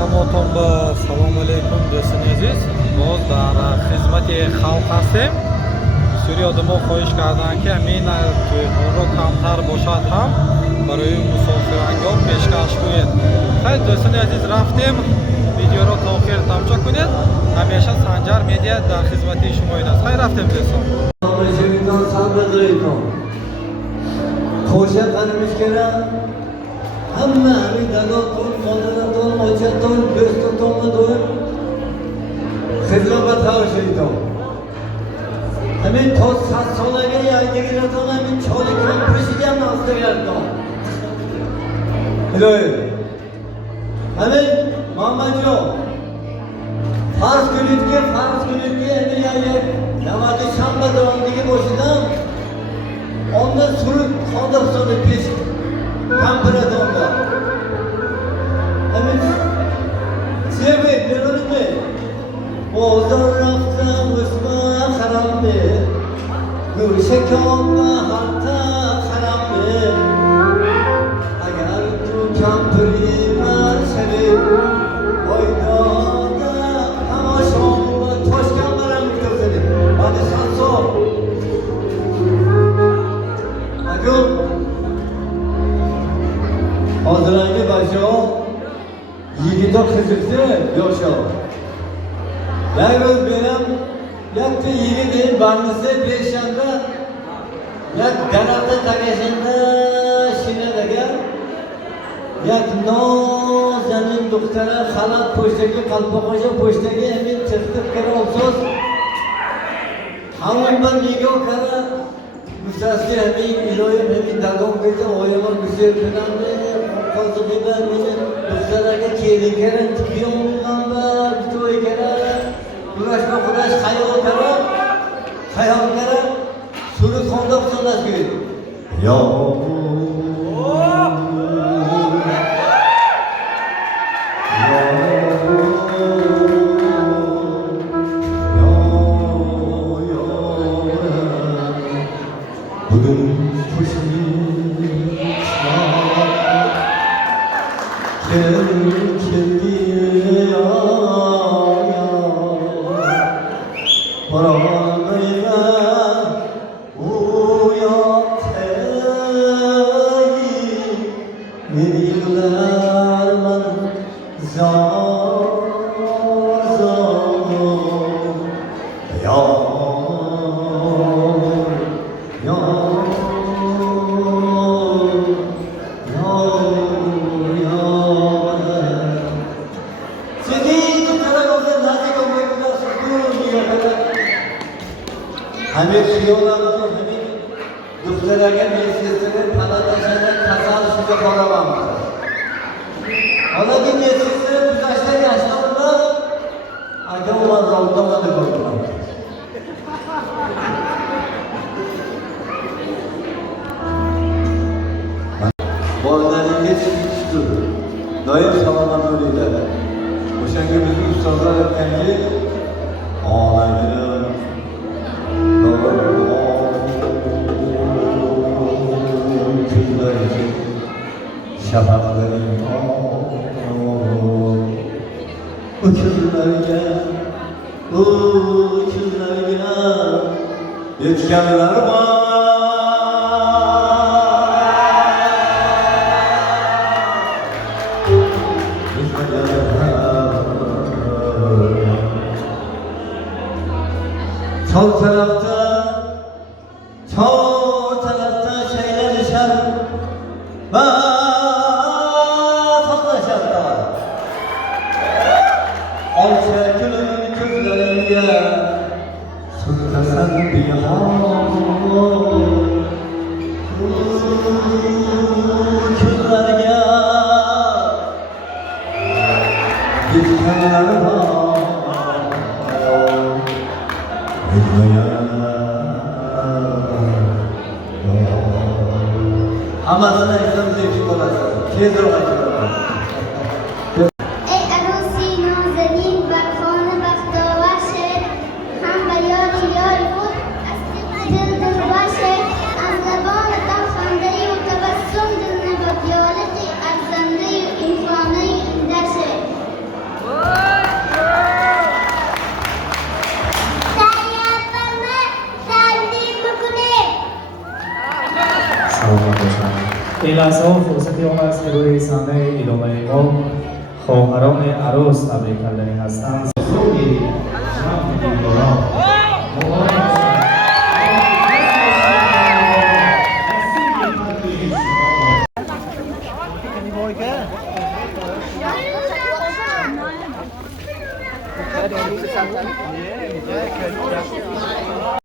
همتون با سلام علیکم دوستان عزیز. باز در خدمت خلق هستیم. بسیاری آدما خواهش کردند که همین توی رو کمتر باشد هم برای مسافران پیشکش کنید. خیلی دوستان عزیز رفتیم ویدیو رو تا آخر تماشا کنید. همیشه سنجر میدیا در خدمت شما است. خیلی رفتیم دوستان. شمیتان صبر داریتان خوشه قنمش کرد همه همین داداتون مادراتون آجتون دوستاتون مدون خدمت هاشیتان همین تا 100 سالگه یایدگیرتان همین چالی کم پرشیدی هم ناسته گردان الهی همین محمد جان فرض کنید که همین یک نمازی شنبه دوامدگی باشیدم ondan sürüp ondan sonra pis kampırada onda. Hemen sevmek ne olur mu? O zarafta usma harambe, gülşe kâmba hatta harambe. Agar tu kampırima sevip, oydada tamaşomba toşkan varam kızını. Hadi sanso. Hozirgi basho yigit qizilsa yo'sho. Yayroz beram yakta yigit barnisi peshanba yak daraxtda tagashanda shinadaga yak nozanin doktora xalat po'shtagi qalpoqo'sha po'shtagi emin chiqib kira olsiz hamon bir nigoh qara müstahsi hemin iloyim hemin dadom kaysa oyamon güzel plandı fazla biber beni dostlarga kelin keren tibiyon bulganda bitoy keren uğraşma kudaş hayal keren sürü konda kusandaş gibi ya Hamid yollarımızı Hamid doktorlarga mesajları palatashada kasal shunga boraman. Oladagi mesajları tuzashda yashtonda agama ravdomada bo'lgan. Bolalarga chiqishdi. Doim salomat bo'linglar. O'shanga bizning ustozlar aytganki, olamini şafakların uçurlarga yetkenler var. Sol tarafta şeyler düşer. Alçakının közlerine sürtesen bir közlerine gitkenler var. Amasına İslam zevki olasın. Tezdir olasın. سلامت باشند. این لحظه ها فرصتی آن است که روی صحنه ادامه ما خواهران عروس تبریک کردنی هستند. زوجی شمع دیگران